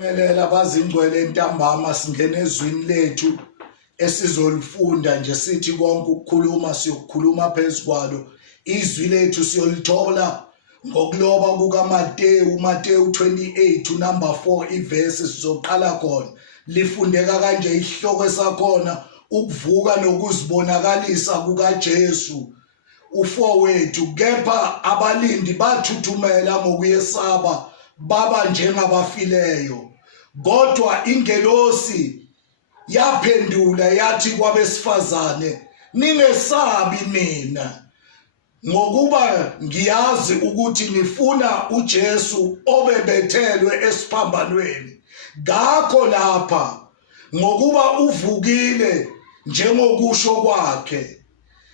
Ngelela bazingcwele entambama singena ezwini lethu esizolifunda nje sithi konke ukukhuluma siyokukhuluma phezukwalo. Izwi lethu siyolithola ngokuloba kukaMateyu 28 number 4 ivesi sizoqala khona. Lifundeka kanje isihloko sakhona ukuvuka nokuzibonakalisa kukaJesu ufowethu, kepha abalindi bathuthumela ngokuyesaba baba njengabafileyo. Kodwa ingelosi yaphendula yathi kwabesifazane, ningesabi mina, ngokuba ngiyazi ukuthi nifuna uJesu obebethelwe esiphambanweni. Ngakho lapha ngokuba uvukile njengokusho kwakhe,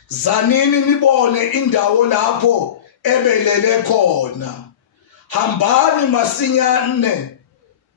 zanini nibone indawo lapho ebelele khona. Hambani masinyane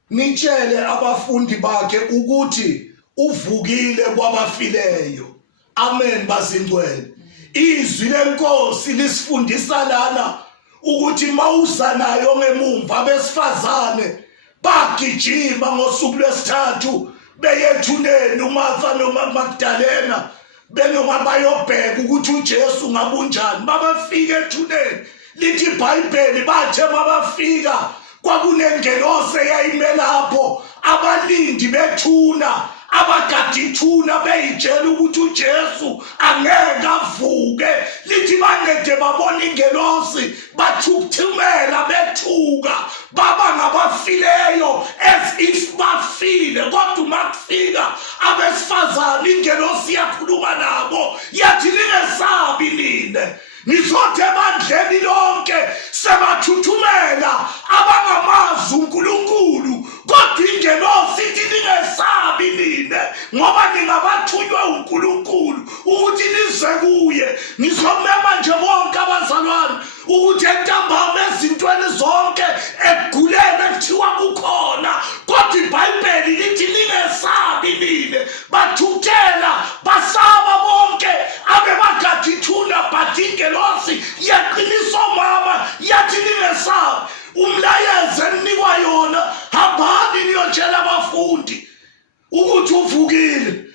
nitshele abafundi bakhe ukuthi uvukile kwabafileyo. Amen bazingcwele. Izwi lenkosi lisifundisa lana ukuthi mawuza nayo ngemumva abesifazane bagijima ngosuku lwesithathu beyethuneni uMartha noMagdalena benoma bayobheka ukuthi uJesu ngabunjani. Babafika ethuneni lithi iBhayibheli bathe mabafika kwakunengelosi eyayime lapho, abalindi bethuna abagadi ithuna beyitshela ukuthi uJesu angeke avuke. Lithi banede babona ingelosi bathuthumela bethuka baba ngabafileyo as if bafile. Kodwa makufika abesifazane ingelosi yakhuluma nabo yathi ningesabi nine, nizothe ebandleni lonke sebathuthumela abangamazi uNkulunkulu. Kodwa ingelosi ithi ningesabi nine ngoba ningabathunywe uNkulunkulu ukuthi nize kuye. Ngizomema nje bonke abazalwane ukuthi entambama ezintweni zonke ekuguleni ekuthiwa kukhona, kodwa iBhayibheli lithi ningesabi nine. Bathuthela basaba bonke abebagadi ithuna, but ingelosi yaqinisa mama yathi ningesabi. Umlayezo enikwa yona, hambani niyotshela abafundi ukuthi uvukile.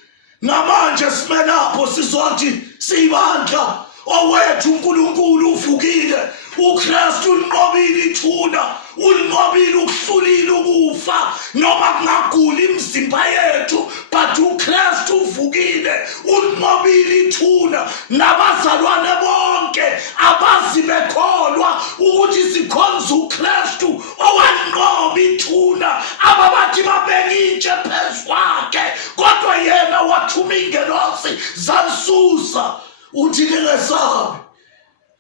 Namanje simelapho sizothi sibandla owethu uNkulunkulu uvukile. uKristu unqobile ithuna, unqobile ukuhlulile ukufa noma kungagula imizimba yethu, but uKristu uvukile unqobile ithuna. Nabazalwane bonke abazi bekholwa ukuthi sikhonza uKristu owanqoba ithuna, ababathi babeke intshe phezu kwakhe, kodwa yena wathuma ingelosi zalisusa. Uthi ningesabi,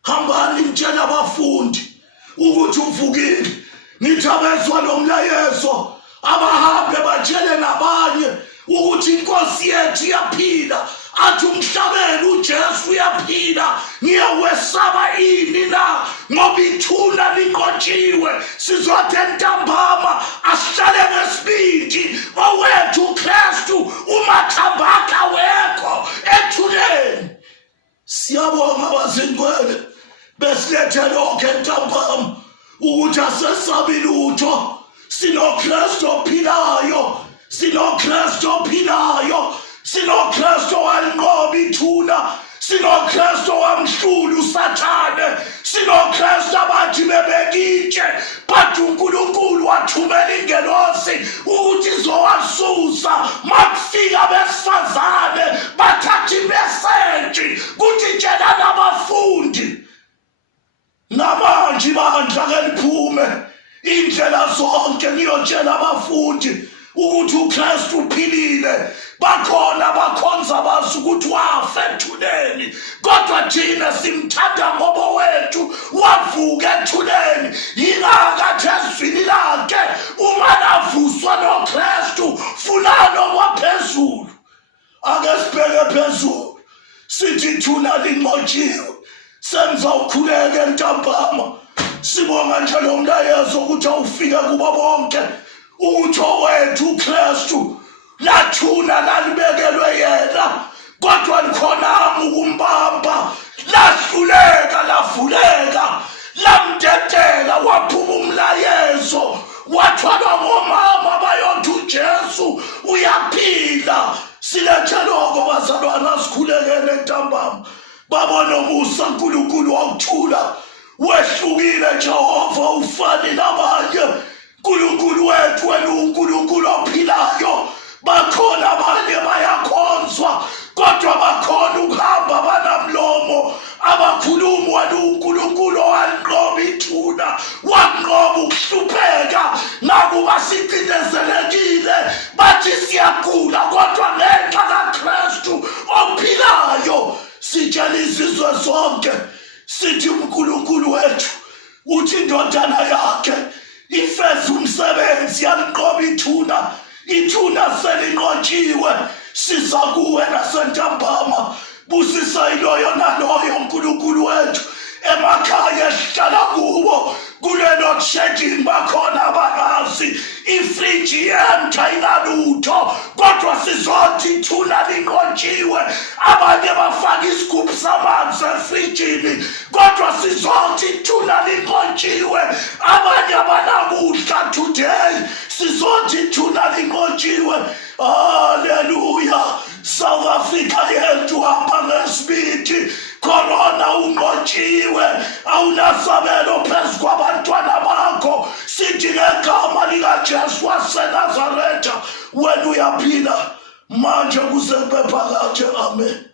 hambani nitshela abafundi ukuthi uvukile. Nithi abezwa lo mlayezo abahambe batshele nabanye ukuthi inkosi yethu iyaphila. Athi umhlabeni uJesu uyaphila. Ngiyawesaba ini na ngoba ithuna linqotshiwe. Sizothi entambama asihlale ngesibindi owethu uKristu umathambaka wekho ethuneni. Siyabonga bazingcwele besilethe lokho entambama ukuthi asesabi lutho. SinoKristu ophilayo, SinoKristu ophilayo, SinoKristu owanqoba ithuna, SinoKristu owamhlula uSathane, SinoKristu abathi bebeka intshe, but uNkulunkulu wathumela ingelosi ukuthi izowasusa. Makufika abesifazane bathatha imeseji kuthi tshela nabafundi. Namanje ibandla ke liphume indlela zonke ngiyotshela abafundi ukuthi uKristu uphilile. Bakhona bakhonza bazi ukuthi wafa ethuneni, kodwa thina simthanda ngoba wethu wavuka ethuneni. Yingakho ezwini lakhe uma lavuswa noKristu fulano waphezulu. Ake sibheke phezulu sithi ithuna linqotshiwe. Senza ukhuleke entambama. Sibonga nje lo mlayezo ukuthi awufike kubo bonke ukuthi owethu uKristu lathuna lalibekelwe yena, kodwa likhona ukumbamba, lahluleka lavuleka, lamdedela waphuma umlayezo wathwalwa ngomama uJesu uyaphila. Silethe lokho bazalwana, sikhulekele ntambama. Babona umusa uNkulunkulu wawuthula. Wehlukile Jehova, ufani nabanye. Nkulunkulu wethu wena uNkulunkulu ophilayo. Bakhona abanye bayakhonzwa, kodwa bakhona ukuhamba banamlomo abakhuluma wena uNkulunkulu owanqoba ithuna, wanqoba ukuhlupheka. Nakuba sicindezelekile bathi siyagula, kodwa ngenxa kaKristu ophilayo sitshela izizwe zonke sithi uNkulunkulu wethu uthi indodana yakhe ifeza umsebenzi yanqoba ithuna. Ithuna selinqotshiwe, siza kuwe nasentambama. Busisa iloyo naloyo uNkulunkulu wethu emakhaya esihlala kuwo, kulelo shedding bakhona abangazi ifriji yemtha inalutho, kodwa sizothi ithuna linqotshiwe. Abanye bafaka isigubhu samanzi efrijini, kodwa sizothi ithuna linqotshiwe. Abanye abanakudla today, sizothi ithuna linqotshiwe. Haleluya. South Africa yethu hamba ngesibindi. Corona unqotshiwe, awunasabelo phezu kwabantwana bakho. Sithi ngegama likaJesu waseNazaretha, wena uyaphila manje kuze kube phakade. Amen.